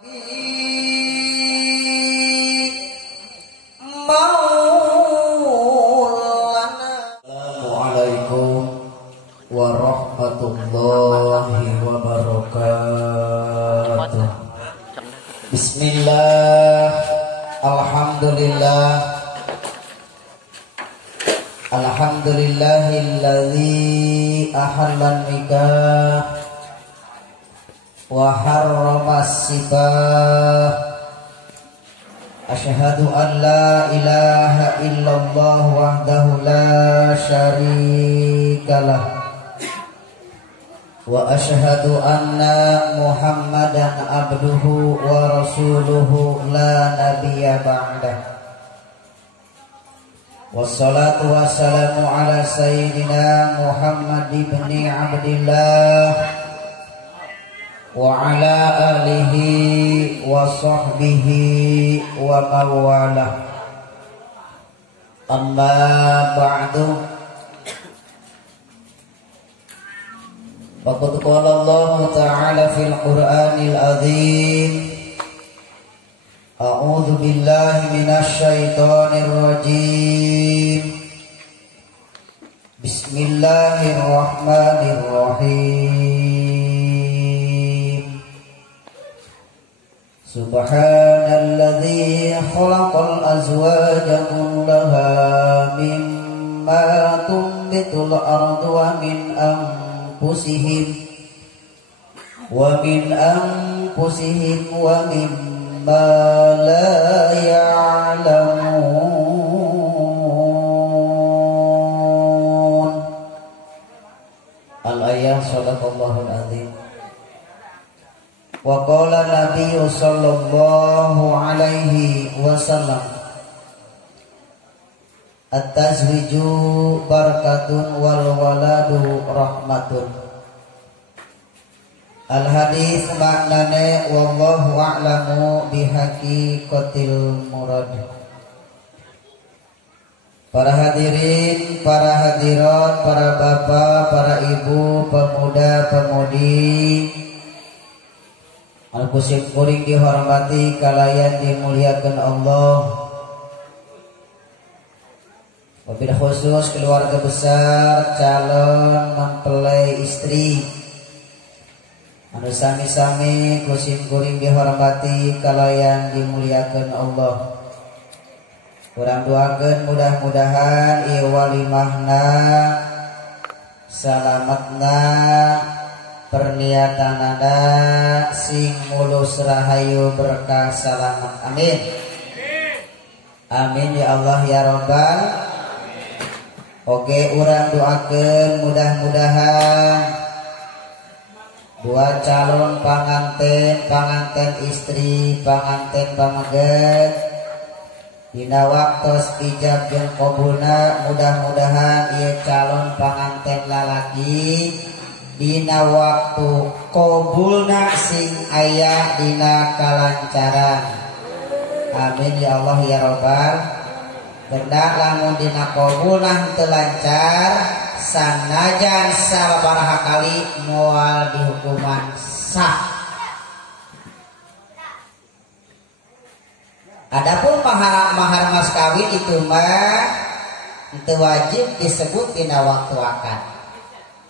Assalamualaikum warahmatullahi wabarakatuh. Bismillah, alhamdulillah, alhamdulillahilladzi ahallan nikah wa harramas sibah. Asyhadu an la ilaha illallah wahdahu la syarikalah wa asyhadu anna Muhammadan abduhu wa rasuluhu la nabiyya ba'dah. Wassalatu wassalamu ala sayyidina Muhammad ibni Abdillah wa ala alihi wa sahbihi wa mawalah. Amma ba'du. Faqad qala Allah ta'ala fil Qur'anil azim. A'udzu billahi minasy syaithanir rajim. Bismillahirrahmanirrahim. Subhanalladzi khalaqal azwaja kullaha mimma tunbitul ardu wa min anfusihim wa mimma la ya'lamun. Al-ayah sadaqallahul azim. Wa qala Nabi sallallahu alaihi wasallam, at-tazwiju barakatun wal waladu rahmatun. Al-hadis maknane wallahu a'lamu bihaqiqatil murad. Para hadirin, para hadirat, para bapak, para ibu, pemuda, pemudi, al-kusim kuring dihormati, kalayan dimuliakan Allah. Wabil khusus keluarga besar calon mempelai istri, anu sami-sami kusim kuring dihormati, kalayan dimuliakan Allah. Kurang doakeun mudah-mudahan ieu walimahna salamatna perniatanana sing mulus rahayu berkah selamat. Amin. Amin ya Allah ya Rabbal. Oke, urang doakeun mudah-mudahan dua calon panganten istri, panganten pamaget dina waktos ijab jeung qabulna, mudah-mudahan ieu calon panganten lalaki dina waktu qabulna sing aya dina kalancaran. Amin ya Allah ya Rabbal. Benar lamun dina qabulna teu lancar, sanajan sabaraha kali moal dihukuman sah. Adapun mahar mas kawin itu mah teu wajib disebut dina waktu akad,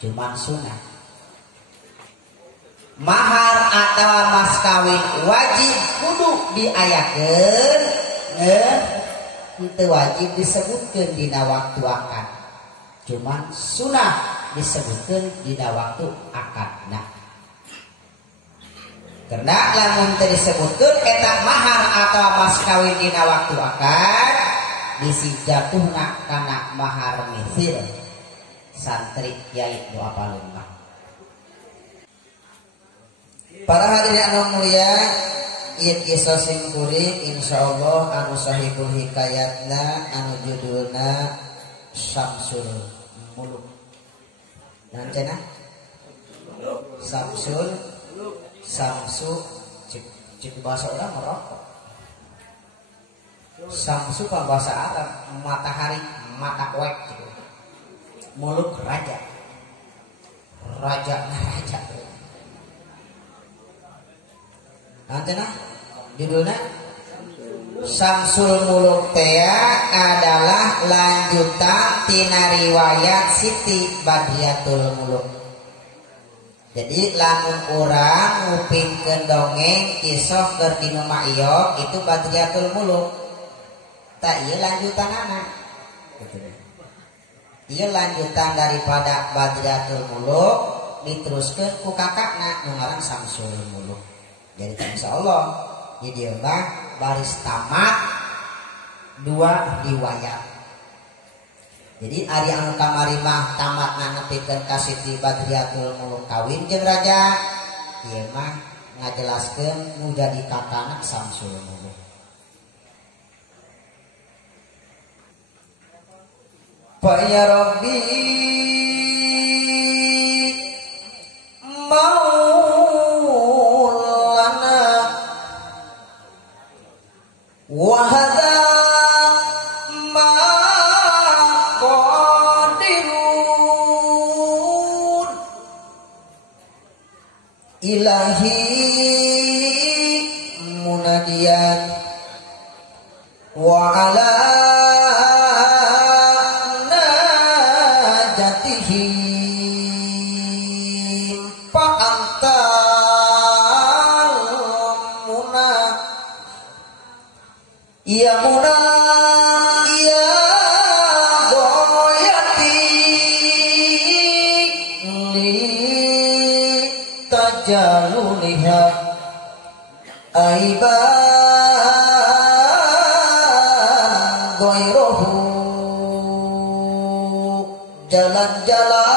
cuman sunah. Mahar atau mas kawin wajib kudu diayakeun, teu wajib disebutkeun dina waktu akad, cuman sunah disebutkeun dina waktu akadna. Karena lamun teu disebutkeun eta mahar atau mas kawin dina waktu akad, bisi jatuhna kana mahar mithil. Santri kiai nu apaleun mah. Para hadirin anu mulia, ieu kisah sing kuring insyaallah anu sahibul hikayatna anu judulna Syamsul Muluk. Naon cenah? Samsu cik bahasa orang merokok. Samsu pak bahasa Arab matahari, mata kuek gitu. Muluk raja. Antena judulnya Samsul Muluk Tea adalah lanjutan tina riwayat Siti Badriatul Muluk. Jadi lamun orang ngupingkeun dongeng kisah keur dinu ma'iyok itu Badriatul Muluk. Tak ieu lanjutan anak. Ieu lanjutan daripada Badriatul Muluk diteruskeun ku kakakna nu ngaran Samsul Muluk. Jadi insyaallah di dieu mah baris tamat 2 riwayat. Jadi ari anu kamari mah tamatna nepikeun ka Siti Badriatul Muluk kawin jeung raja, ieu mah ngajelaskeun nu jadi kakana Samsul Muluk. Fa ya Rabbi maulana wa hadza ma qadirun ilahi munadiyan wa ala najatihi fa antal munad ya munad ya goyati li tajaluliha aiban goyrohu jalan-jalan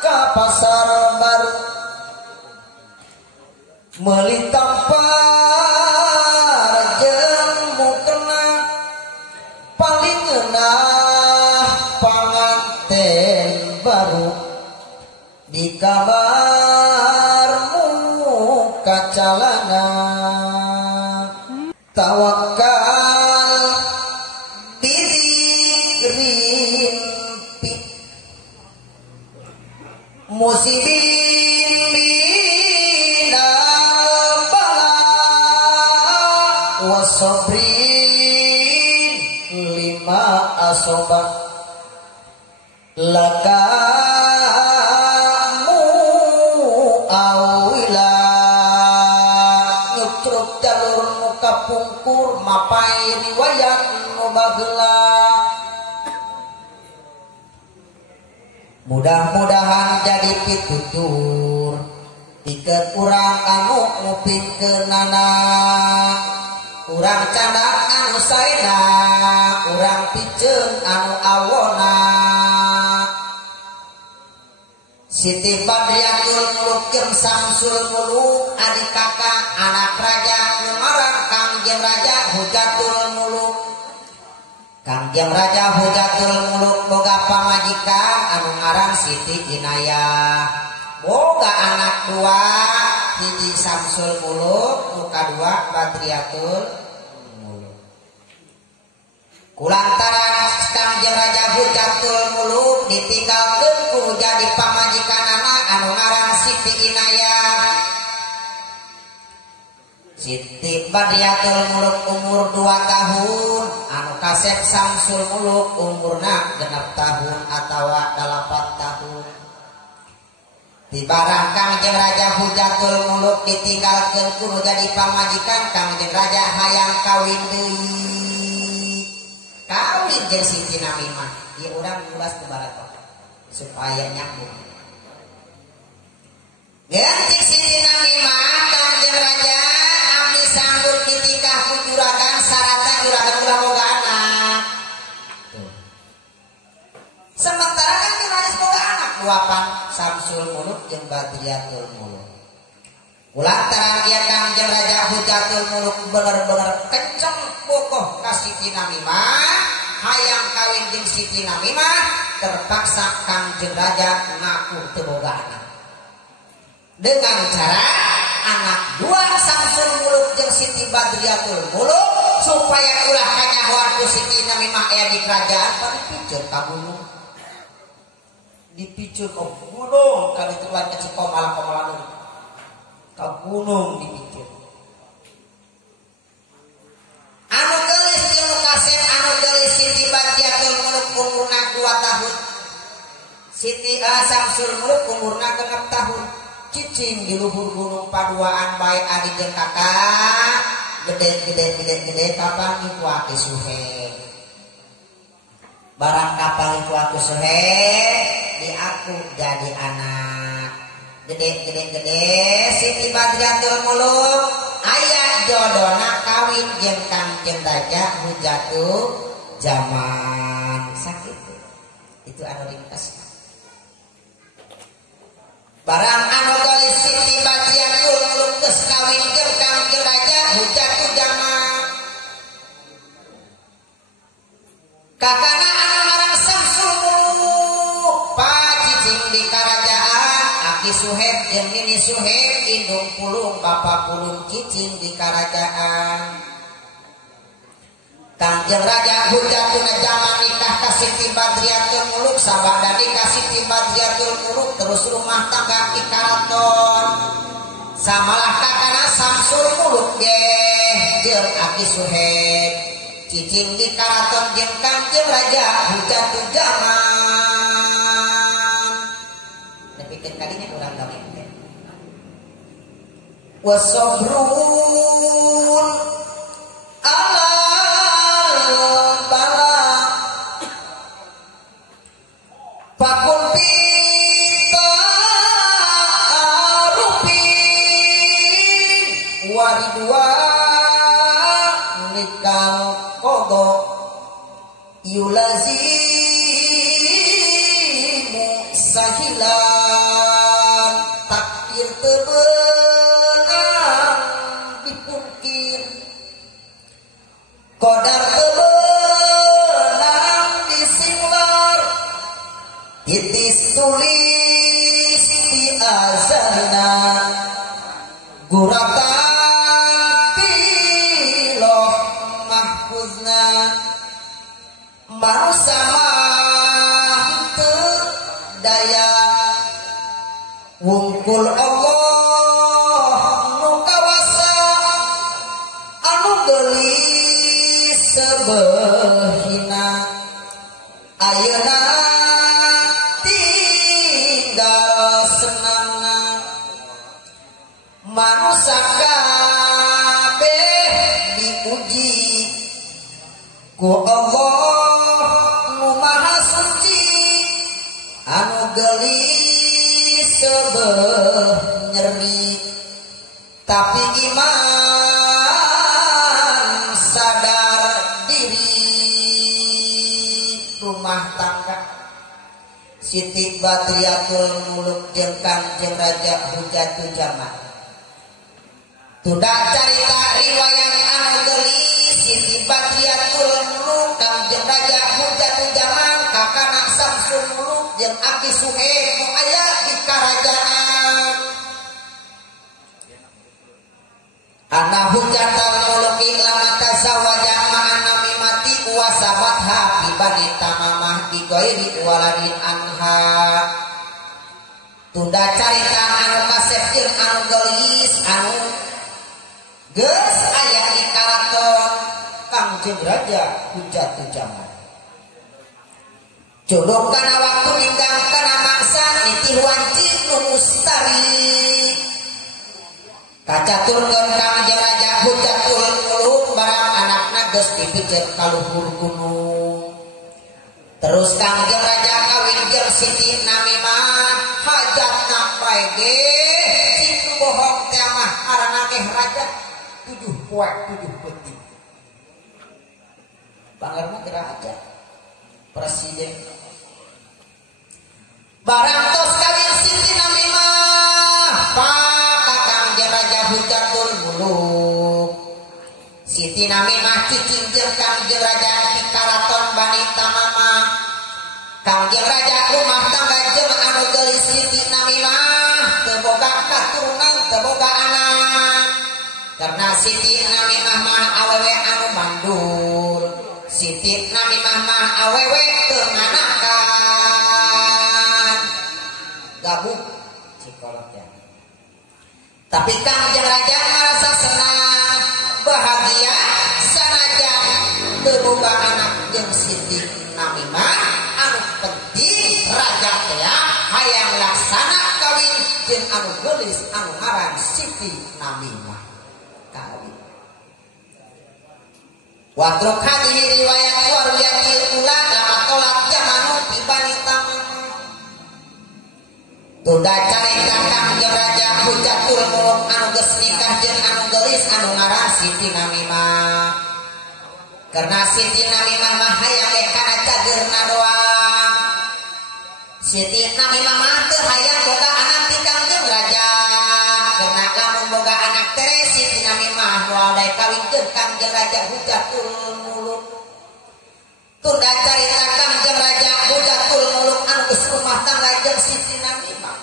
ke pasar baru meuli tampar jeung mukena paling ngeunah panganten baru di kamarmu kacalana tawakal rimpi musibin minal bala wasobrin lima asobah lakamu awila nyutruk jalur muka pungkur mapai riwayat nu bageula. Mudah-mudahan jadi pitutur pikeun urang anu ngupingkeunana urang candak anu saena urang piceun anu awona. Siti Badriatul Muluk jeung Samsul Muluk adik kakak anak raja nu ngaran Kangjeng Raja Hujatul Muluk. Kangjeng Raja Hujatul Muluk boga pamajikan anu ngaran Siti Inayah. Boga anak 2, hiji Samsul Muluk, nu kadua Badriatul Muluk. Kulantaran Kangjeng Raja Hujatul Muluk ditinggalkeun ku jadi pamajikanana anu ngaran Siti Inayah. Siti Badriatul Muluk umur 2 tahun, anu kasep Samsul Muluk umurna 6 tahun atawa 8 tahun. Tibarang Kangjeng Raja Hujatul Muluk ditinggalkeun ku jadi pamajikan, Kangjeng Raja hayang kawin deui. Kawin jeung Siti Namimah. Ieu urang ngulas ku baratok supaya nyambung. Ganti Siti Namimah Kangjeng Raja abdi sanggup ditikah ku juragan sarata juragan ulah boga anak. Sementara kan juragan boga anak luapan Samsul Muluk jeung Badriatul Muluk. Kulantaran ieu Kangjeng Raja Hujatul Muluk bener-bener kenceng bogoh ka Siti Namimah, hayang kawin jeung Siti Namimah, terpaksa Kangjeng Raja ngaku teu boga anak. Dengan cara anak 2 Samsul Muluk jeung Siti Badriatul Muluk supaya ulah kanyahoan ku Siti Namimah aya di kerajaan dipiceur ka gunung. Dipiceur ka gunung kali tuan ke Cikom ala komalanun. ke gunung dipikir. Anu geulis jeung kaset anu geulis Siti Badriatul Muluk umurna 2 tahun. Siti Samsul Muluk umurna 6 tahun. Cicing di luhur gunung paduaan bae adik jeung kakak. Gede kapan itu ake suhe. Barang kapal itu aku suhe di aku jadi anak. Gede Siti Badriatul Muluk aya jodona kawin jeung Kangjeng Raja Hujatul Zaman sakit. Itu anu ringkas. Barang anu geulis Siti Badriatul Muluk geus kawin jeung Kangjeng Raja Hujatul Zaman. Kakana anu ngaran Samsul Muluk pacicing di karajaan Aki Suheb jeung Nini Suheb indung pulung bapa pulung cicing di karajaan. Kangjeng Raja Hujatul Zaman nikah ka Siti Badriatul Muluk sabada nikah Siti Badriatul Muluk terus rumah tangga di karaton. Samalah kakana Samsul Muluk ge jeung Aki Suheb cicing di karaton jeung Kangjeng Raja Hujatul Zaman. Dipikeun kadinya urang kawin teh. Wasobrun Pakun pita rupin waridua nikal kogo yulazimu sahilan takdir tebenang dipungkir kodar tebenang disinglar itis tulis di azalina guratan tiloh mahfuzna marusama teu daya wungkul Allah nu kawasa anu geulis sebehina ayeuna manusia kabeh diuji ku Allah nu maha suci anu geulis sebeh nyeri tapi iman sadar diri rumah tangga Siti Badriatul Muluk jeung Kangjeng Raja Hujatul Zaman. Tunda carita riwayat anu geulis Siti Badriatul Muluk Kangjeng Raja Hujatul Zaman kakana Samsul Muluk jeung Aki Suheb nu aya di karajaan. Ana Hujatul Muluk lama tazawaja ma'ana mimati wasabatha fi bani Tamamah di ghairi waladin anha. Tunda carita anu kasep jeung anu geulis anu geus aya di karaton Kangjeng Raja Hujatul Zaman. Jodoh kana waktu ninggang kana mangsa nitih wancik nu mustari. Kacaturkeun Kangjeng Raja Hujatul Muluk barang anakna geus dipikeun ka luhur gunung. Terus Kangjeng Raja kawin jeung Siti Namimah hajatna bae ge citu bohong teh mah arana teh raja 7 poek 7 peti. Bangarna geura aja presiden. Barang tos kawin Siti Namimah ka Kangjeng Raja Hujatul Muluk. Siti Namimah cicing jeung Kangjeng Raja di karaton Bani Tamamah. Kangjeng Raja rumah tangga jeung anu geulis Siti Namimah teu boga katurunan teu boga anak. Karena Siti Namimah mah awewe anu mandul. Siti Namimah mah awewe teu nganakan. Gabung psikolognya. Tapi Kangjeng Raja merasa senang bahagia sanajan teu boga anak jeung Siti Namimah. Anu penting raja teh hayang laksana kawin jeung anu geulis anu ngaran Siti Namimah. Kawin Wadruk hadhihi riwayat warwiyakil ula lama tolak jamanu ibani tamam. Tunda carita Kangjeng Raja Hujatul Muluk anu geus nikah jeung anu geulis anu ngaran Siti Namimah. Karena Siti Namimah mah hayang kana cageurna doang. Siti Namimah mah teu hayang boga anak ti Kangjeng Raja. Karena lamun boga anak teh Siti Namimah moal daek kawinkeun Kangjeng Raja Hujatul Muluk. Tunda carita Kangjeng Raja Hujatul Muluk anu geus rumah tangga jeung Siti Namimah.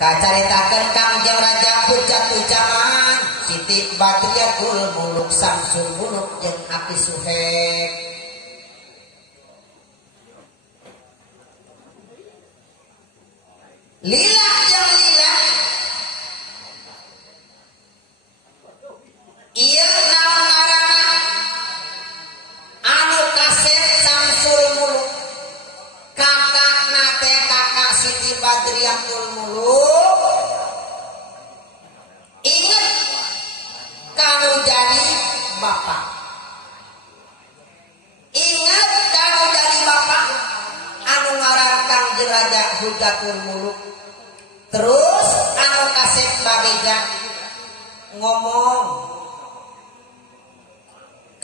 Kacaritakeun Kangjeng Raja Hujatul Zaman Siti Badriyatul Muluk Samsul Muluk jeung Aki Suhek. Lila jeung lila ieu naon ngaranna anu kasep Samsul Muluk kakakna teh kakak Siti Badriyatul Muluk. Ingat kanu jadi bapak. Ingat kanu jadi bapak anu ngaran Kangjeng Raja Hujatul Muluk. Terus anu kasep babega ngomong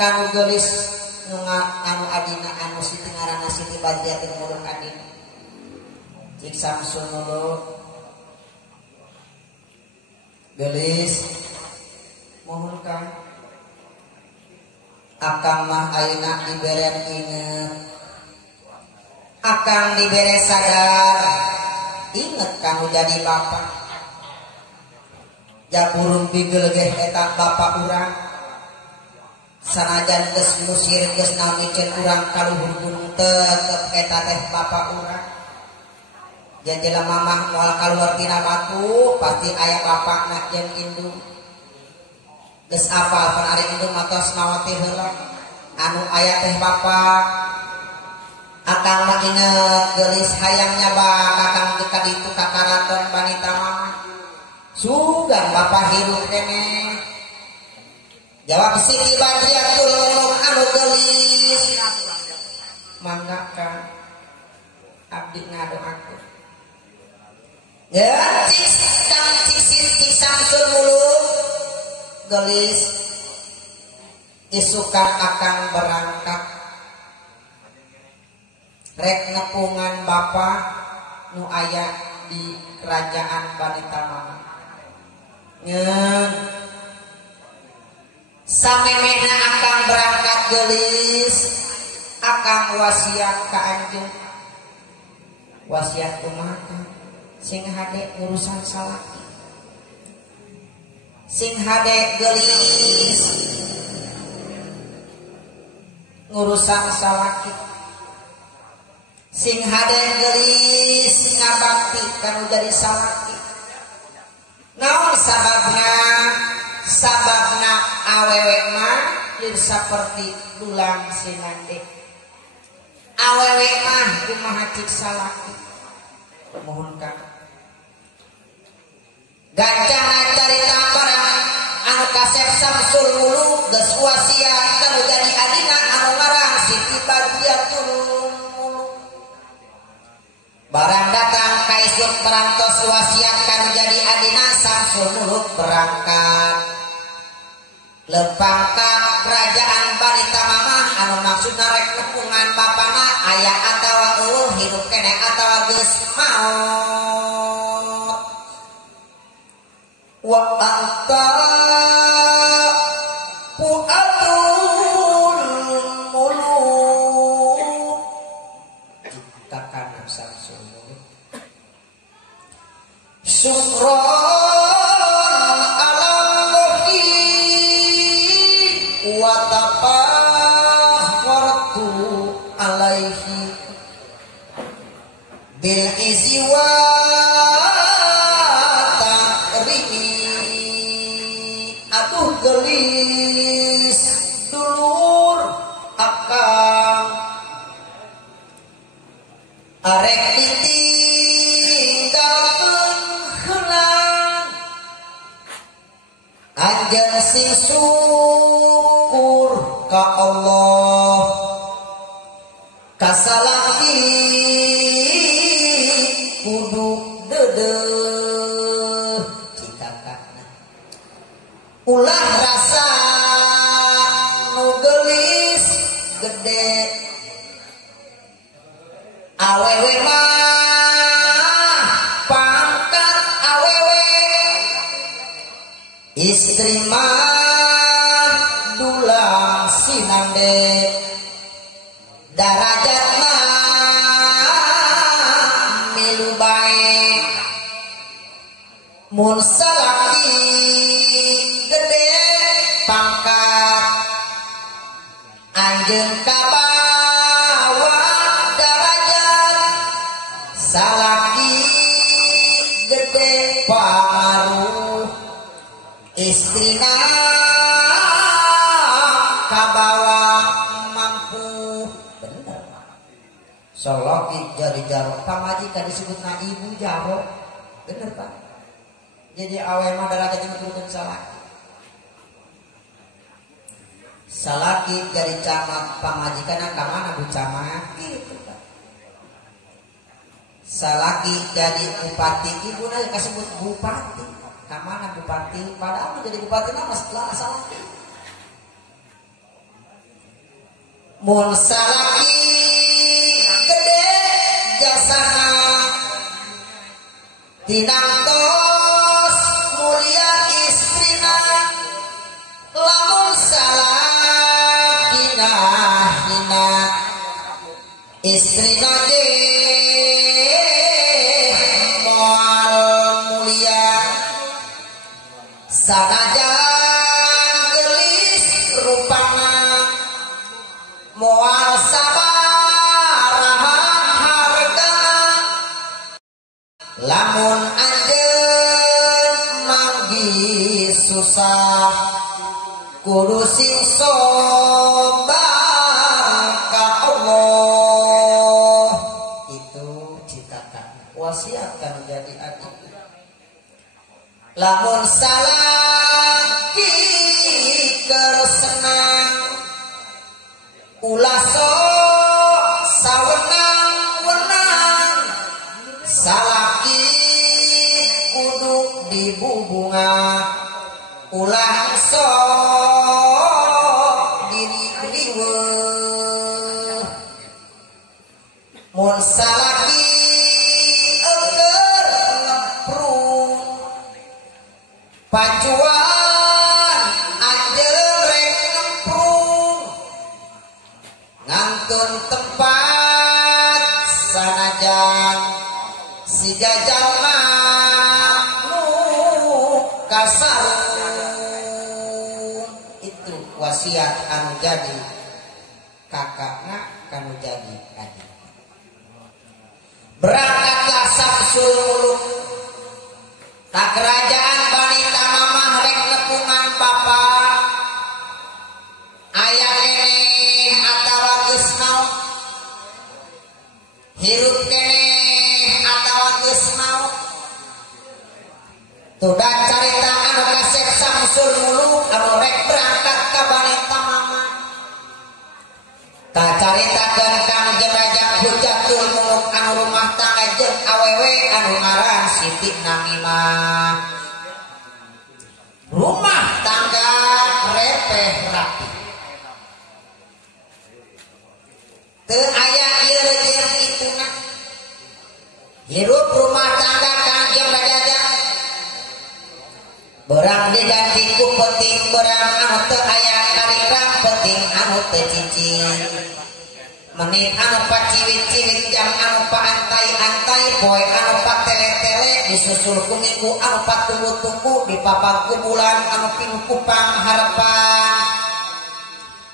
kanu geulis nu anu adina anu Siti ngaranna Siti Badriyatul Muluk adina. Cik Samsul Muluk gelis mohon kang akang mah ayeuna dibere inget, akang dibere sadar inget kamu jadi bapak. Jaburung pigel geh eta bapak urang sanajan geus musir geus namikeun urang kaluhur gunung tetep eta teh bapak urang. Jajela mamah moal kaluar tina batu pasti aya bapakna jeung indung. Geus apal pan ari indung matos maot teh heula anu aya teh bapak. Akang mah inget geulis hayang nyaba kakang dekat itu kakaraton wanita mamah. Sugan bapak hirup keneh. Jawab Siti Badriyatul Muluk anu geulis. Mangga Kang abdi ngadoakeun. Ya, cik Samsul Muluk gelis isukan akan berangkat rek nepungan bapak nu aya di kerajaan Wanita Mama. Nyeun samemehna akan berangkat gelis akan wasiat ka anjeun. Wasiat kumaha? Sing hade urusan salaki, sing hade gelis ngurusan salaki, sing hade gelis ngabakti kanu jadi salaki. Naon sababna? Sababna awewe mah jeung saperti dulang sinande. Awewe mah kumaha cik salaki? Mohon Kang gancana carita barang anu kasep Samsul Muluk geus wasiat kanu jadi adina anu ngaran Siti Badriyatul Muluk. Barang datang kaisut merantos wasiat kanu jadi adina Samsul Muluk berangkat lempang ka kerajaan Wanita Mamah anu maksudna rek nepungan bapana aya atawa hirup keneh atawa geus maot. Wa anta pu'atul muluk ciptakan Samsul Muluk syukran alallahi wa taqahwartu alaihi bil izwa ta'rimi arek ditinggalkeun heula anjeun sing syukur ka Allah kasalaki kudu deudeuh citakana ulah rasa nu geulis gede awewe mah pangkat awewe istri mah dulang sinande darajat mah milu bae mun salaki gede pangkat anjeun kabawa darajat salaki gede pangaruh istrina kabawa mampu bener salaki jadi jarok pamajikan disebutna ibu jarok bener Pak jadi awe mah darajat turun salaki salaki dari camat pamajikan ka mana bu camat gitu Pak salaki jadi bupati ibu na kasebut bupati ka mana bupati padahal jadi bupati mah setelah salaki mun salaki gede jasana tinangtos mulia istrina lamun salakina hina istrina ge moal mulia sanajan gelis rupana moal sabaraha harga lamun anjeun manggi susah kudu sing sobar ka Allah itu citakan wasiatkan jadi adik lamun salaki keur senang ulah sok sawenang-wenang salaki kudu dibubunga ulah sok diri-diriweuh mun salaki eueur ngeprung pacuan anjeun rek ngemprung ngantun tempat sanajan si gajal nu kasarung itu wasiat anu jadi kakakna kanu jadi adik berangkatlah Samsul Muluk tak kerajaan Bani Tamamah rek nepungan papa aya keneh atawa geus naon hirup keneh atawa geus naon tuda carita anu kasep Samsul Muluk anu rek berangkat ka Bani Tamamah kacaritakeun Kang Jenajah Hujatul Muluk anu rumah tangga jeung awewe anu ngaran Siti Namimah rumah tangga repeh rapi teu aya ieu jeung ituna hirup rumah tangga Kang Jenajah berang diganti ku penting berang anu teu aya karirang penting anu teu cicing menit anu paciwit-ciwit jam anu paantai-antai poe anu patele-tele disusul ku minggu anu patunggu-tunggu dipapang ku bulan anu pinukupang harapan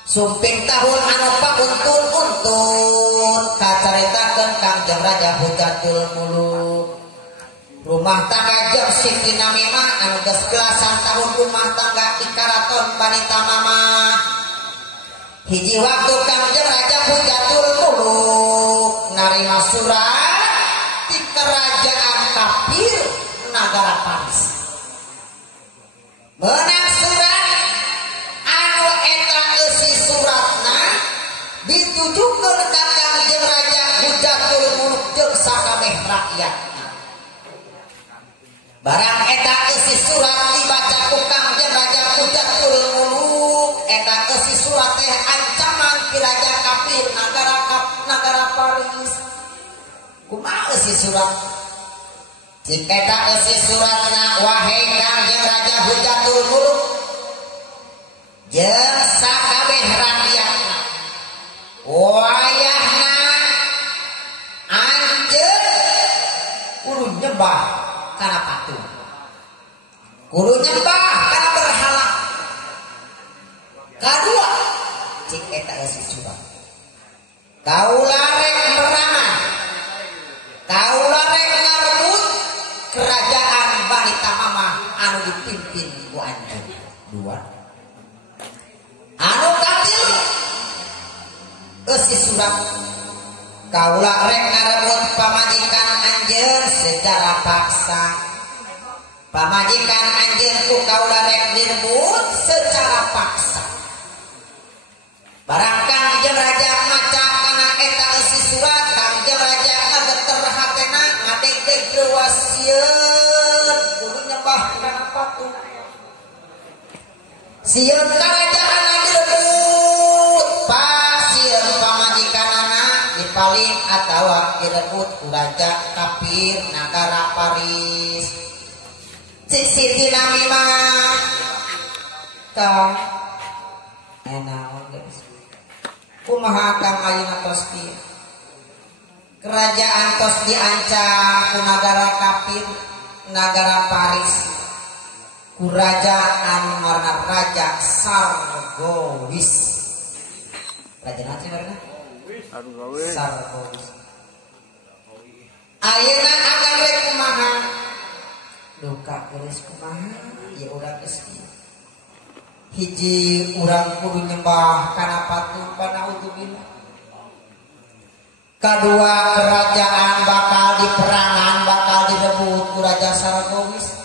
sumping tahun anu pauntun-untun kacaritakeun Kangjeng Raja Hujatul Muluk rumah tangga jeung Siti Namimah anu geus belasan tahun rumah tangga di Karaton Bani Tamamah hiji waktu Kangjeng Raja Hujatul Muluk narima surat di kerajaan kafir nagara Paris. Menang surat anu eta eusi suratna ditujukeun ka Kangjeng Raja Hujatul Muluk jeung sakabeh rakyatna. Barang eta eusi surat dibaca ku Kangjeng Raja Hujatul Muluk, eta eusi surat teh ancaman ti raja kafir nagara Paris. Kumaha eusi surat? Cik eta eusi suratna, wahai Kangjeng Raja Hujatul Muluk jeung sakabeh rakyatna, wayahna anjeun kudu nyembah kana patung, kudu nyembah kana berhala. Kadua, cik eta eusi surat, kaula rek merangan, kaula rek ngarebut kerajaan Bani Tamamah anu dipimpin ku anjeun. Dua, anu katil eusi surat, kaula rek ngarebut pamajikan anjeun secara paksa. Pamajikan anjeun ku kaula rek direbut secara paksa. Barang Kangjeng Raja maca kana eta eusi surat, Kangjeng Raja ngageter hatena ngadeg-deg leuwasieun kudu nyembah kana patung. Sieun karajaan direbut, pasieun pamajikanana dipaling atawa direbut ku raja kafir nagara Paris. Cik Siti Namimah kang enaon geus kumaha kang ayeuna tos kieu kerajaan tos diancam ku nagara kafir nagara Paris ku raja anu ngaranna Raja Sargowis. Raja naon ngaranna? Sargowis. Ayeuna akan rek kumaha? Duka geus kumaha? Ieu urang geus kieu. Hiji urang kudu nyembah kana patung panaudzubillah. Kadua kerajaan bakal diperangan, bakal direbut ku Raja Sargowis.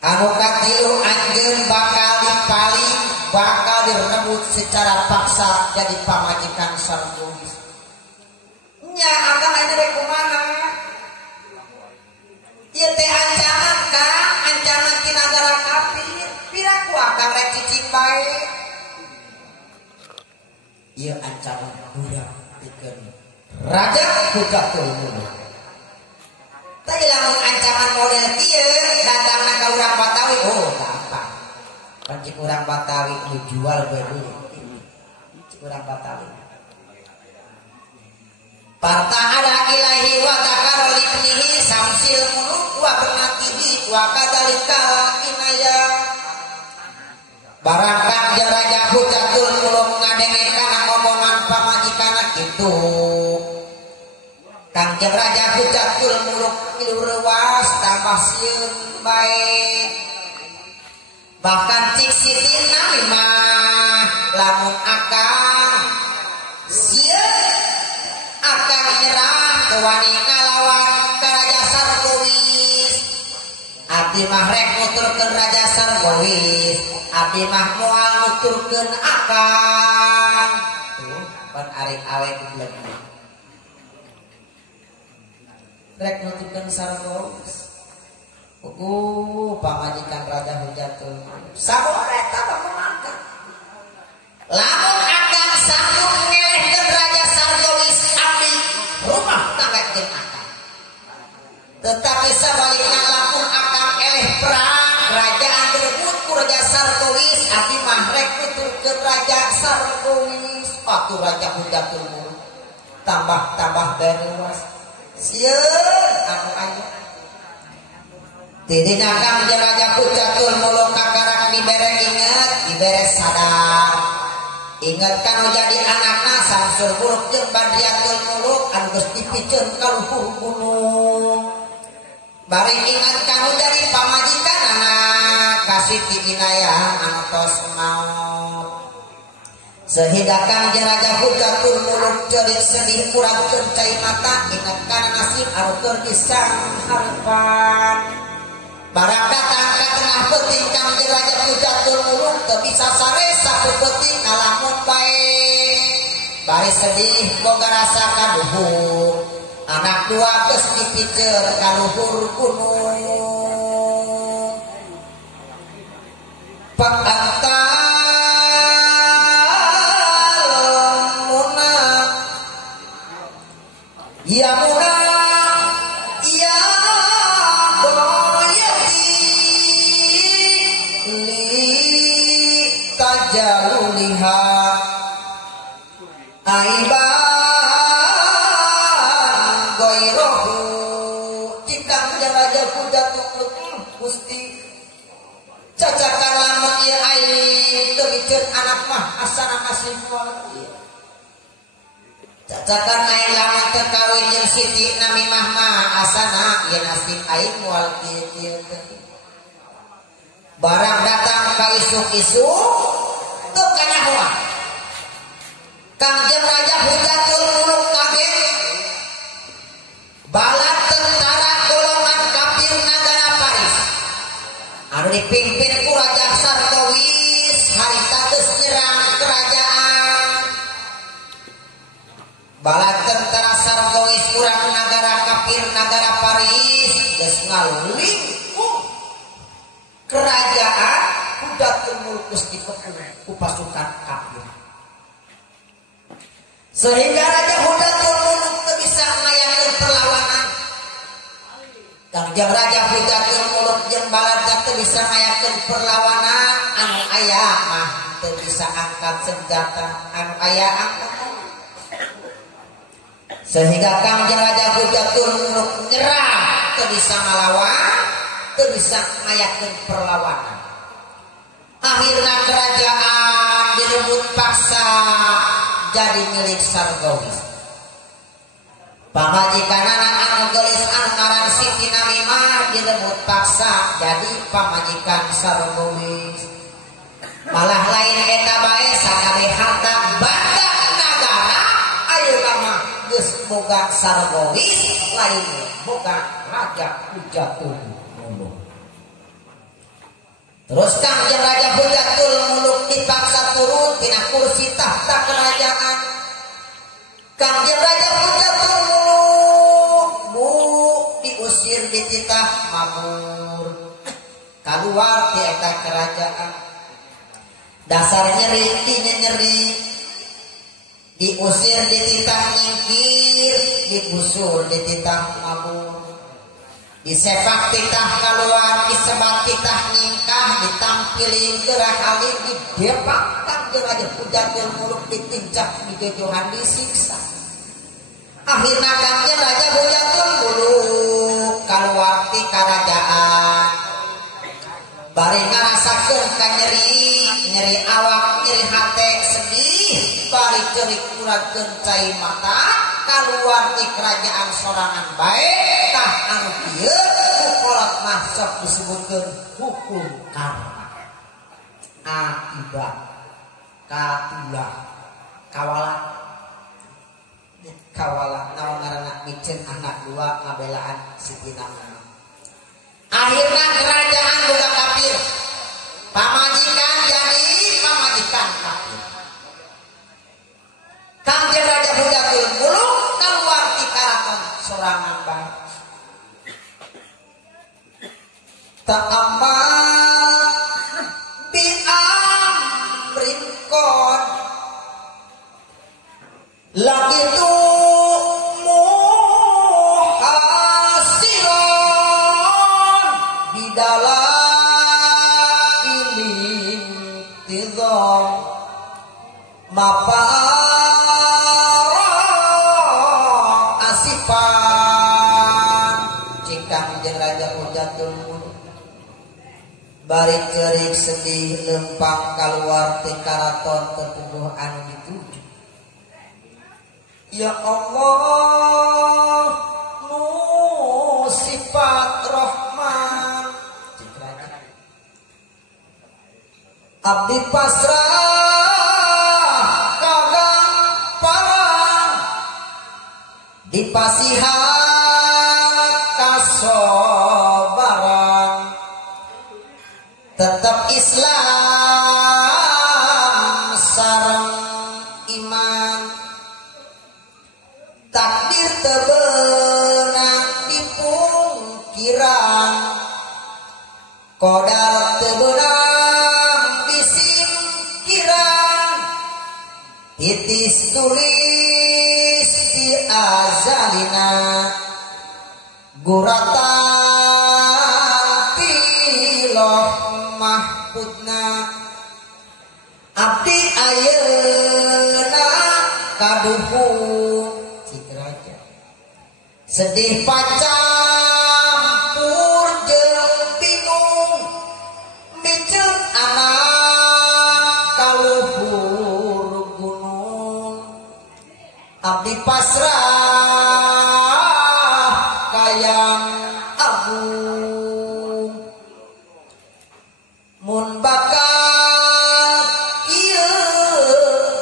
Anu katilu anjeun bakal dipaling, bakal direbut secara paksa jadi pamajikan Sargowis. Nya akang aya rek kumaha? Ieu teh ancaman ka, ancaman ti nagara kafir. Piraku akang rek cicing bae. Ieu ancaman budak pikeun Raja Hujatul Muluk. Tapi lamun ancaman model kieu datangna ka urang Batawi, oh gampang. Kan cik urang Batawi jual beli. Cik urang Batawi. Parta ada ilahi wa takar libnihi samsil muluk wa bernatihi wa kadalikal inaya. Barang Kangjeng Raja Hujatul Muluk ngadenge kana omongan pamajikana kitu. Kangjeng Raja Hujatul Muluk milu reuas tambah sieun bae. Bahkan cik Siti Namimah lamun akang sieun akang nyerah ke wani ngalawan ka Raja Sargowis. Abdi mah rek nuturkeun Raja Sargowis, abdi mah moal nuturkeun akang. Tuh, pan ari awet dibeleg. Rek nuturkeun Sargowis. Pamajikan Raja Hujatul Muluk. Sabore eta pamangkat. Lamun akang sanggup ngelehkeun Raja Sargowis abdi rumah tangga jeung akang. Tetapi sabalikna lamun akang eleh perang, kerajaan direbut ku Raja Sargowis, abdi mah rek nuturkeun Raja Sargowis. Atuh Raja Hujatul Muluk tambah berewas. Sieun anu aya. Tidina Kangjeng Raja Hujatul Muluk kakarak dibere inget, dibere sadar. Ingat kanu jadi anakna Samsul Muluk jeung Badriatul Muluk anu geus dipikeun ka luhur gunung. Bari ingat kanu jadi pamajikanana ka Siti Inayah anu tos maot. sehingga Kangjeng Raja Hujatul Muluk cerit sedih kurang kencai mata ingat kana nasib anu keur disang harapan barang datang ka tengah peuting Kangjeng Raja Hujatul Muluk teu bisa sare sapeuting ngalamun bae bari sedih boga rasa kaduhur anak dua geus dipiceur ka luhur gunung panganta ya muna ya boyati li tajaluliha aiban goirohu cikang jaraja Hujatul Gusti cacakan lamun ieu aing teu miceun anak mah asana asli moal cacakan aing lamun teu kawin jeung Siti Namimah mah asana ieu nasib aing moal kieu barang datang ka isuk-isuk teu kanyahoa Kangjeng Raja Hujatul Muluk kabeh bala tentara golongan kafir nagara Paris anu dipimpin ku Raja Sartowis harita geus nyerang kerajaan bala tentara Sartowis urang nagara kafir nagara Paris geus ngalungkung kerajaan Hujatul Muluk geus dikepung ku pasukan kafir sehingga Raja Hujatul Muluk teu bisa ngayakeun perlawanan Kangjeng Raja Hujatul Muluk jeung balaga teu bisa ngayakeun perlawanan anu aya mah teu bisa angkat senjata anu aya angkat sehingga Kangjeng Raja Hujatul Muluk nyerah teu bisa ngalawan teu bisa ngayakeun perlawanan akhirna kerajaan direbut paksa jadi milik Sartowis pamajikanana anu geulis anu ngaran Siti Namimah direbut paksa jadi pamajikan Sartowis malah lain eta bae sakabeh harta banda nagara ayeuna mah geus boga Sartowis lain boga Raja Hujatul Muluk terus Kangjeng Raja Hujatul Muluk dipaksa turun tina kursi tahta kerajaan Kangjeng Raja Hujatul Muluk diusir di titah Mamur keluar di eta kerajaan dasar nyeri dinya nyeri diusir di titah Nyingkir digusur di titah Mamur disepak titah keluar disebat titah Nyingkah ditampilin gerak alit didepak Kangjeng Raja Hujatul Muluk ditincak dijojohan disiksa akhirna Kangjeng Raja Hujatul Muluk keluar ti kerajaan bari ngarasakeun ka nyeri awak nyeri hate sedih bari ceurik kurang cai mata keluar di kerajaan sorangan bae tah anu kieu hukolot mah sok disebutkeun hukum karma akibat katulah kawalah naon ngaranna miceun anak dua ngabelaan Siti Namimah akhirna kerajaan boga kafir pamajikan jadi pamajikan kafir Kangjeng Raja Hujatul Muluk keluar ti karaton sorangan bae ta'ammal bi amrin qad laqitu muhasiran bidala ilin tidham mapa bari ceurik sedih lempang keluar ti karaton terpuguh anu dituju ya Allah nu sifat Rahman abdi pasrah dipasihan kasobaran tetap Islam sareng iman takdir teu beunang dipungkiran qadar teu beunang disingkiran titis tulis di azalina gurata tiloh mahpudna abdi ayeuna kaduhu citraja sedih pacampur jeung bingung miceun anak kaluhur gunung abdi pasrah kayang agung mun bakal ieu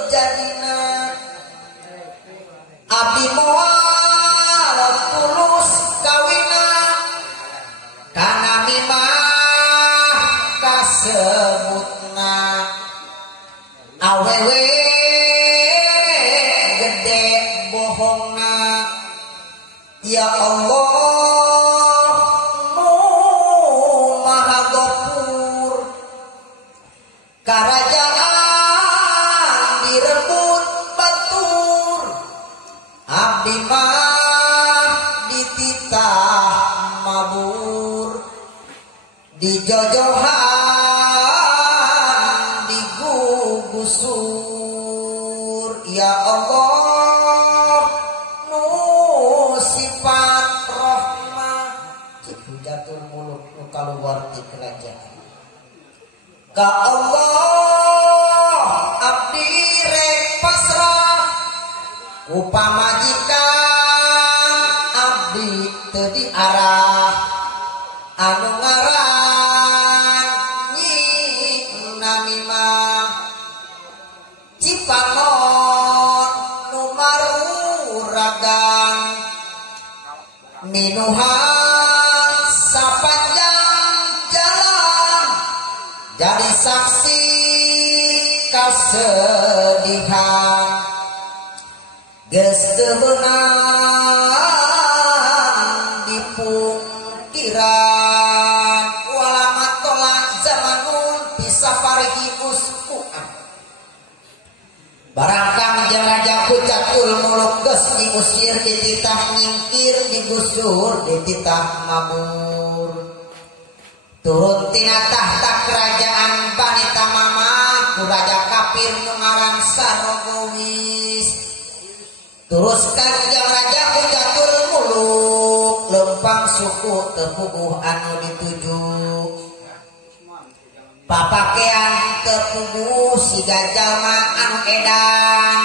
jadina abdi moal tulus kawina kana mimah kasebutna awewe gede bohongna ya Allah mu maha gopur karajaan direbut batur abdi mah dititah mabur dijojohan digugusur ya Allah nu sifat rahmah cik hujatul muluk nu kaluar ti kerajaan ka Allah abdi rek pasrah upamajikan abdi teu diarah anu ngaran nyina mimah cipanon nu maruragan minuhan sapanjang jalan jadi saksi kasedihan geus teu beunang dipungkiran walamat tolak zamanun bisa parigi uskuan barangkang jeung raja Hujatul Muluk geus diusir dititah nyingkir digusur dititah mabur turun tina tahta kerajaan Bani Tamama ku raja kafir nu ngaran Sarogowis teruskan jeung raja Hujatul Muluk lempang suku tepuguh anu dituju papakean tepuguh siga jalma anu edan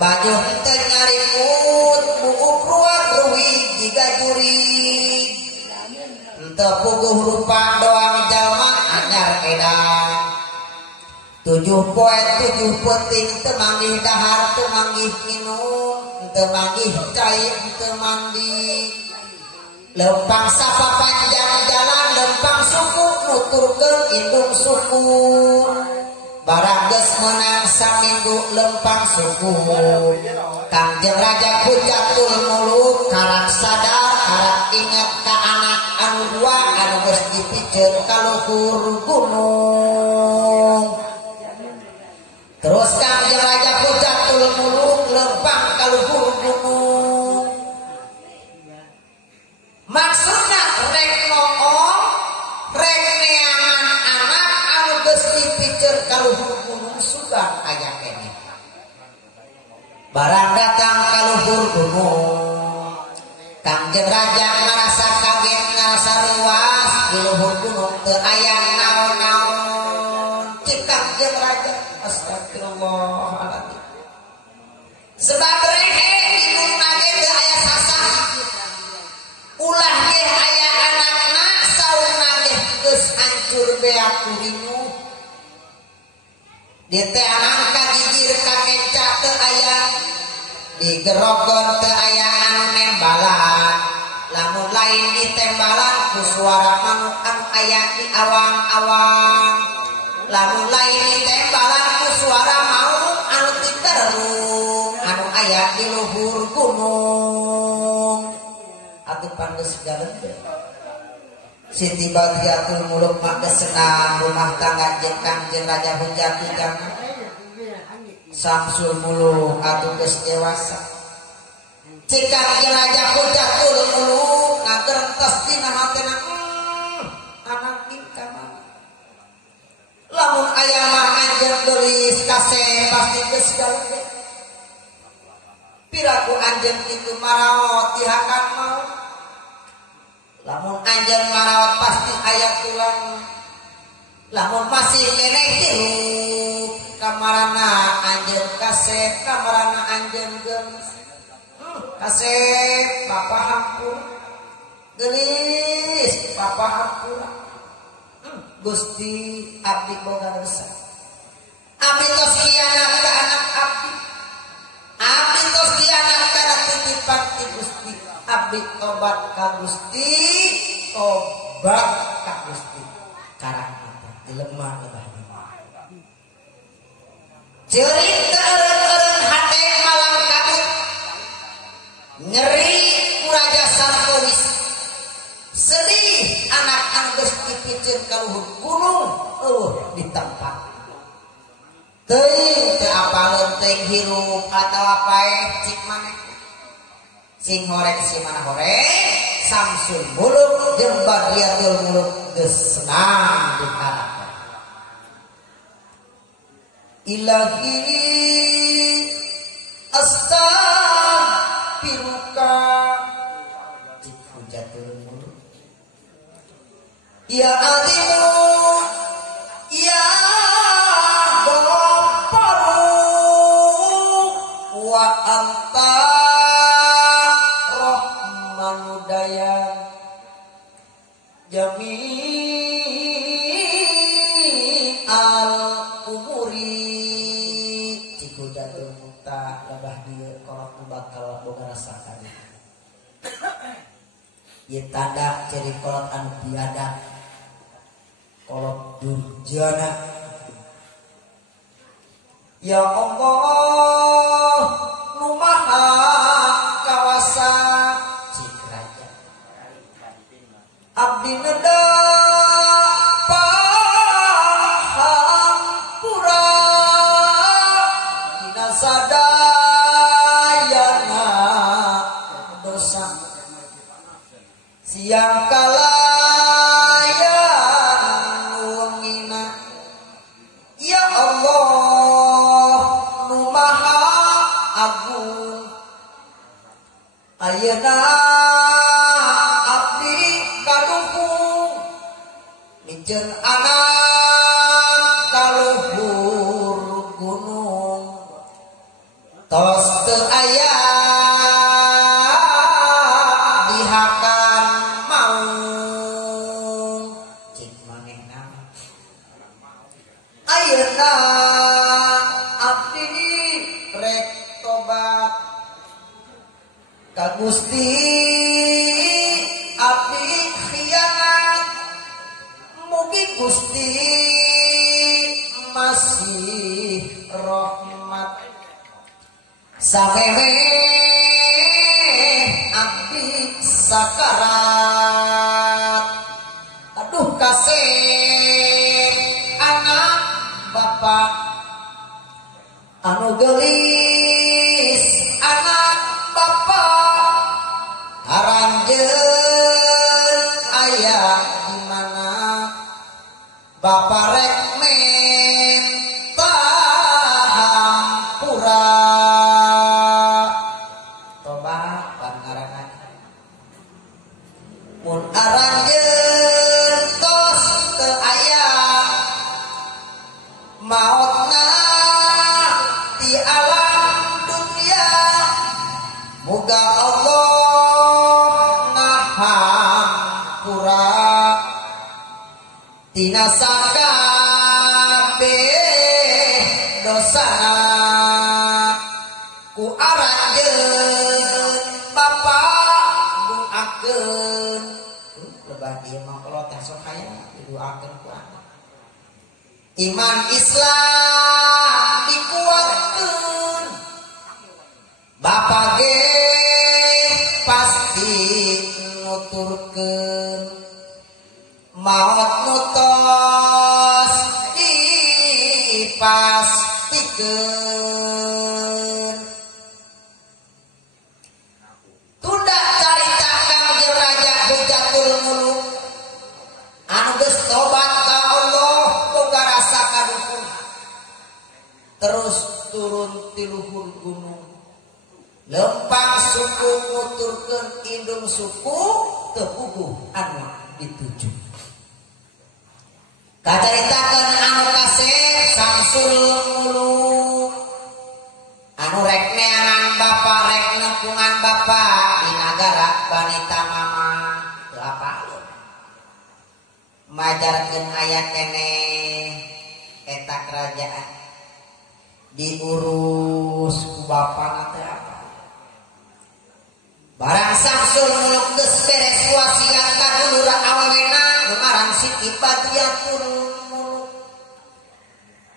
baju teu nyarimut buuk ruag ruwig jiga jurig tepuguh rupa doang jalma anyar edan 7 poe 7 peuting teu manggih dahar teu manggih minum teu manggih cai teu mandi lempang sapa panjang jalan lempang suku nuturkeun indung suku barang geus meunang saminggu lempang suku Kangjeng Raja Hujatul Muluk karang sadar karang inget ka anak anu dua anu geus dipikeun ka luhur gunung terus Kangjeng Raja Hujatul Muluk lempang ka luhur gunung maksudna rek noong rek neangan anak anu geus dipikeun ka luhur gunung sugan aya keneh barang datang ka luhur gunung Kangjeng Raja ngarasa kaget ngarasa ruas di luhur gunung teu aya naon-naon cik Kangjeng Raja astagfirullahaladzim sebab rehe di gunung nage teu aya sasah ulah ge aya anakna saurna ge geus hancur bea kuringu dieu teh anak kagigir kakenca teu aya digerogon teu aya anu nembalan lamun lain ditembalan ku suara manuk anu aya di awang-awang lamun lain ditembalan ku suara manuk anu diterung anu aya di luhur gunung atuh pangeus jalan teh Siti Badriatul Muluk mah senang rumah tangga jeung Kangjeng Raja Hujati jangan Samsul Muluk atuh geus dewasa cik Kangjeng Raja Hujatul Muluk ngagerentos dina hatena anak minta mah lamun aya mah anjeun geulis kase pasti geus gawe piraku anjeun kitu maraot dihakan mau lamun anjeun maraot pasti aya tulang lamun masih keneh hirup kamarana anjeun kasep kamarana anjeun geus kasep papa hampur geulis papa hampur Gusti abdi boga dosa abdi tos khianat ka anak abdi tos khianat kana titipan ti Gusti abdi tobat ka Gusti tobat ka Gusti karang jelema lebah ceurik teu eureun hate malang kabut nyeri ku Raja Sarkowis sedih anak anu geus dipiceur ka luhur gunung di tempat teuing teu apaleun teuing hirup atawa paeh cik maneh sing horek si mana horek Samsul Muluk jeung Badriatul Muluk geus senang dikarakan Ilahi astaghfiruka cik Hujatul Muluk ya azimu ya ghafaru wa anta rahmanu daya jami'al umuri ciku jatuh muta labah dieu kolot bakal boga rasa kadi ieu tanda ciri kolot anu biadab kolot durjana ya Allah nu maha kawasa cik raja abdi neda pahampura dina sadayana dosa siang kalayan wengina ya Allah nu maha agung ayeuna abdi kaduhung mijeun anak kaluhur gunung tos teu aya dihakan maung cik manehna ayeuna abdi rek tobat ka Gusti abdi khianat mugi Gusti masih rahmat sawewe abdi sakarat aduh kasep anak bapak anu geulis anak bapak haranjeun aya di mana bapak rek menta hampura tobat pangarangan mun aranjeun tos teu aya maotna di alam dunia muga Allah ngahampura tina sakabeh dosana ku arah jeung bapak doakeun lebah ieu mah kalau teh sok aya didoakeun ku anak iman Islam dikuatkeun bapak ge pasti nuturkeun maot nu tos dipastikeun tunda carita Kangjeng Raja Hujatul Muluk anu geus tobat ka Allah boga rasa kadukuhan terus turun ti luhur gunung lempang suku nguturkeun indung suku teu puguh anu dituju kacaritakeun anu kasep Samsul Muluk anu rek neangan bapa rek nepungan bapa di nagara Bani Tamama teu apaleun majarkeun aya keneh eta kerajaan diurus ku bapana teh apa barang Samsul Muluk geus beres wasiat ka dulur awewena nu ngaran Siti Badriatul Muluk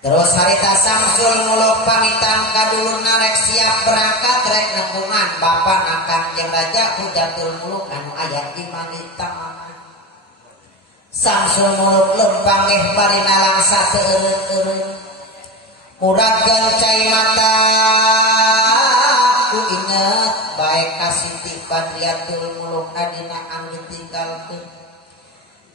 terus harita Samsul Muluk pamitan ka dulurna rek siap berangkat rek nepungan bapana Kangjeng Raja Hujatul Muluk anu aya di Bani Tamama Samsul Muluk lempang geh bari nalangsa teu eureun-eureun muragkeun cai mata ku inget baik ka Siti Badriatul Muluk adina anu ditinggalkeun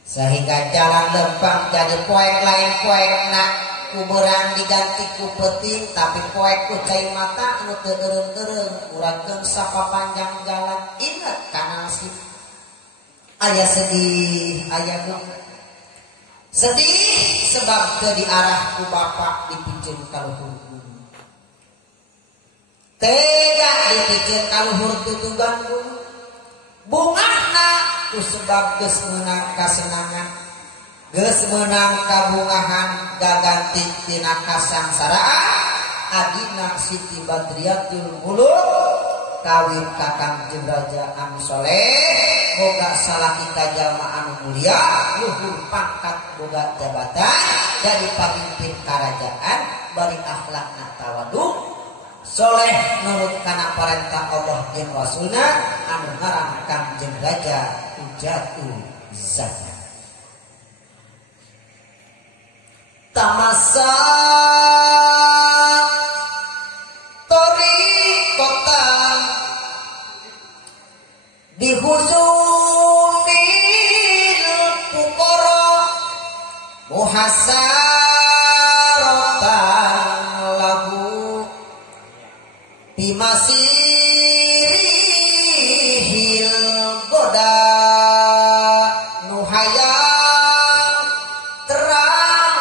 sehingga jalan lempang jadi poek lain poekna kuburan diganti ku peuting tapi poek ku cai mata anu teu eureun-eureun urangkeun sapapanjang jalan inget kana nasib aya sedih aya banget sedih sebab teu diarah ku bapak dipikeun ka luhur gunung tega dipikeun ka luhur tutugan gunung bungahna ku sebab geus meunang kasenangan geus meunang kabungahan gaganti tina kasangsaraan adina Siti Badriatul Muluk kawin ka Kangjeng Raja anu soleh boga salaki ka jalma anu mulia luhur pangkat boga jabatan jadi pamimpin kerajaan bari akhlakna tawaduk soleh nurut kana parentah Allah jeung Rasulna anu ngaran Kangjeng Raja Hujatul Zaman tamasa tori kota dihuzumil pukoro muhasaratan lahu bimasirihil goda nuhayang terang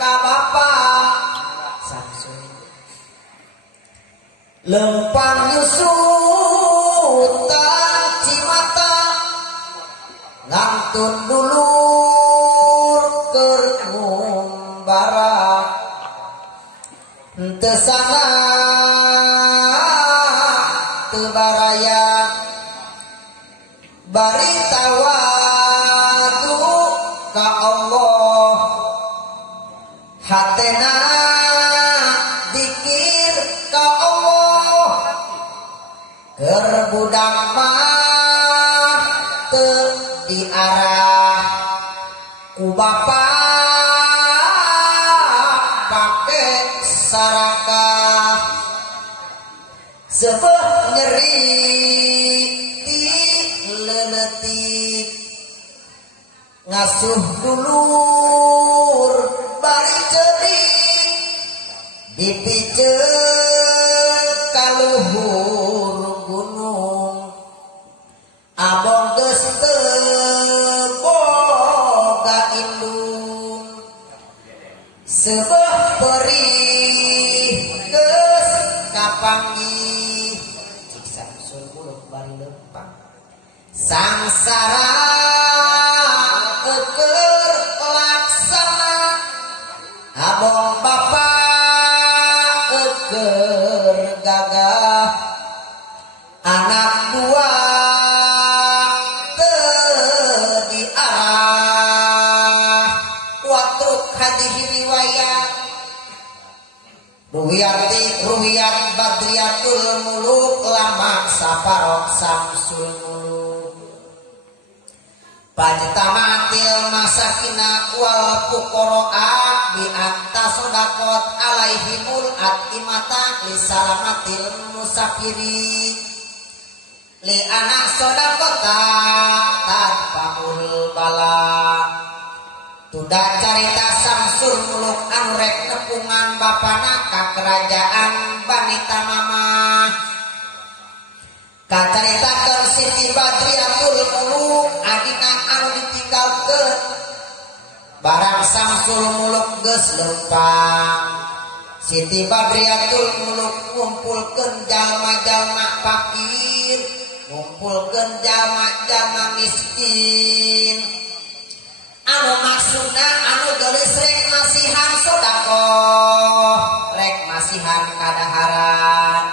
ka bapa Samsul lempang nyusutan cimata ngantun dulur keur ngumbara henteu sana teu baraya bari tawadu ka Allah hatena dikir ka Allah keur budak mah teu diarah ku bapa pake sarakah sebeuh nyeri ti leuletik ngasuh dulur bari ceurik dipikeun ka luhur gunung abong geus teu boga indung sebeuh perih geus kapanggih cik Samsul Muluk bari lempang sangsara keur laksana abong bapa keur gagah ruwiyat badriyatul muluk lama saparok samsul muluk pajtamatil masakina wal fuqara bi anta sodakot alaihimul atimata li salamatil musafiri li anak sodakota tanpaul bala tunda carita samsul muluk anu rek nepungan bapana ka kerajaan Bani Tamamah kacaritakeun Siti Badriatul Muluk adina anu ditinggalkeun barang samsul muluk geus leumpang Siti Badriatul Muluk ngumpulkeun jalma-jalma fakir ngumpulkeun jalma-jalma miskin anu maksudna anu geulis rek masihan sedekah rek masihan kadaharan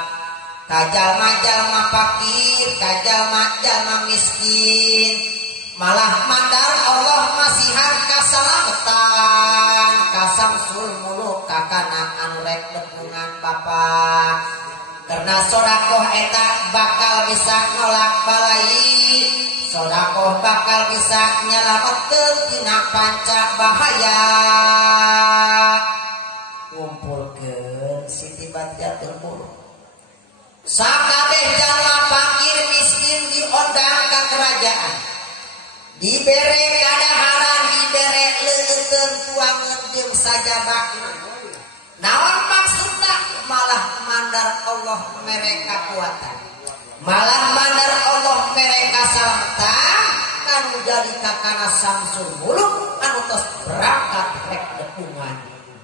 ka jalma-jalma fakir ka jalma-jalma miskin malah mandar Allah masihan kasalametan ka samsul muluk ka kana anu rek nepungan bapa karena sedekah eta bakal bisa nolak balai sedekah bakal bisa nyelametkeun tina panca bahaya ngumpulkeun Siti Badriatul Muluk sakabeh jalma fakir miskin diondang ka kerajaan dibere kadaharan dibere leungeun tuangeun jeung sajabakna naon maksudna malah mandar Allah mereka kuatan malah mandar Allah mereka salamatan kanu jadi kakana samsul muluk anu tos berangkat rek depungan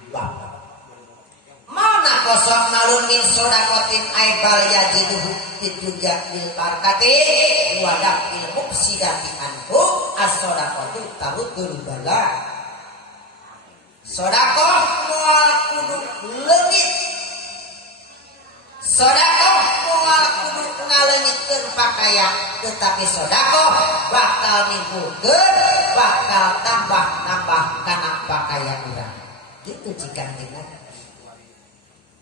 bapa mana kosok nalun min sodakotin aibal yajiduhu tiduja bil barkati wadak bil mufsidati anhu as-sodakotu tarudul bala sodakoh mual kudu leungit sodakoh mual kudu ngaleungitkeun pakaian tetapi sodakoh bakal nimbulkeun bakal tambah-tambah kana pakaian urang gitu jika tinggal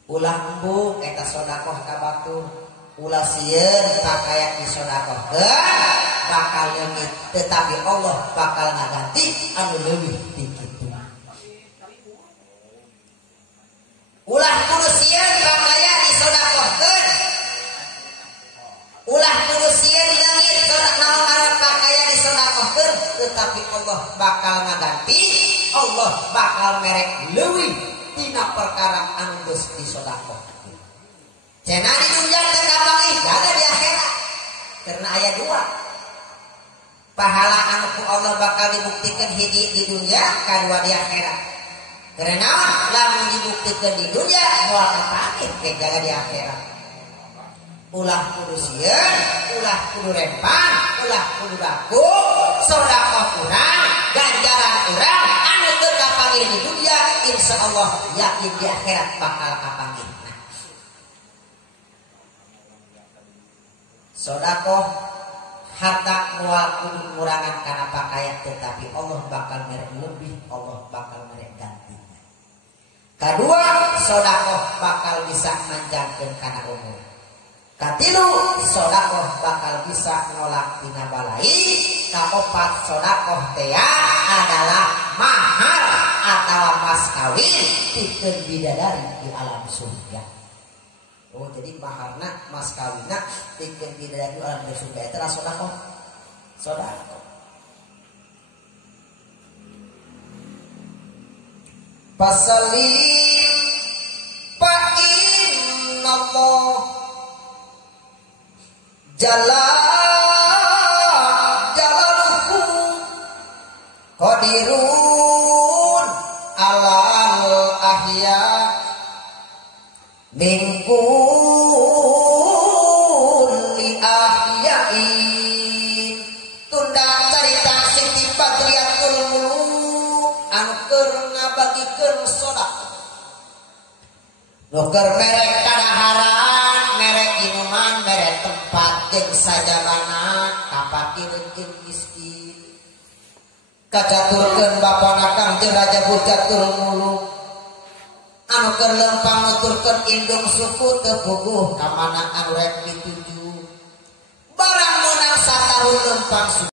ulah embuk eta sodakoh ka batur ulah sieun pakaian disodakohkeun bakal leungit tetapi Allah bakal ngaganti anu leuwih ti kitu ulah kudu sieun pakaian disodakohkeun ulah kudu sieun leungit naon ngaran pakaian disodakohkeun tetapi Allah bakal ngaganti Allah bakal merek leuwih tina perkara anu geus disodakohkeun cenah di dunya teh kapangih jaga di akhirat karena aya dua pahala anu ku Allah bakal dibuktikeun hiji di dunya kadua di akhirat karena lamun dibuktikeun di dunya moal kapangih ke jaga di akhirat ulah kudu sieun ulah kudu rempang ulah kudu daku sedekah urang ganjaran urang anu teu kapangih di dunya insyaallah yakin di akhirat bakal kapangih sedekah harta moal kudu ngurangan kana pakaian tetapi Allah bakal merek lebih Allah bakal merek gantinya kadua sedekah bakal bisa manjangkeun kana umur katilu sedekah bakal bisa nolak tina balai kaopat sedekah teh adalah mahar atau mas kawin pikeun bidadari di alam surga oh jadi maharna mas kawinna pikeun bidadari di alam surga eta sedekah pasalim fa innallah jalaluhu qadirun alal ahya min kulli ahyain tunda carita Siti Badriatul Muluk anu keur ngabagikeun sedekah nu keur merek kadaharan merek inuman merek tempat jeung sajabana kapakir jeung miskin kacaturkeun bapana Kang jeung Raja Badriatul Muluk anu keur lempang nuturkeun indung suku teu puguh ka mana anu rek dituju barang meunang satahun lempang suku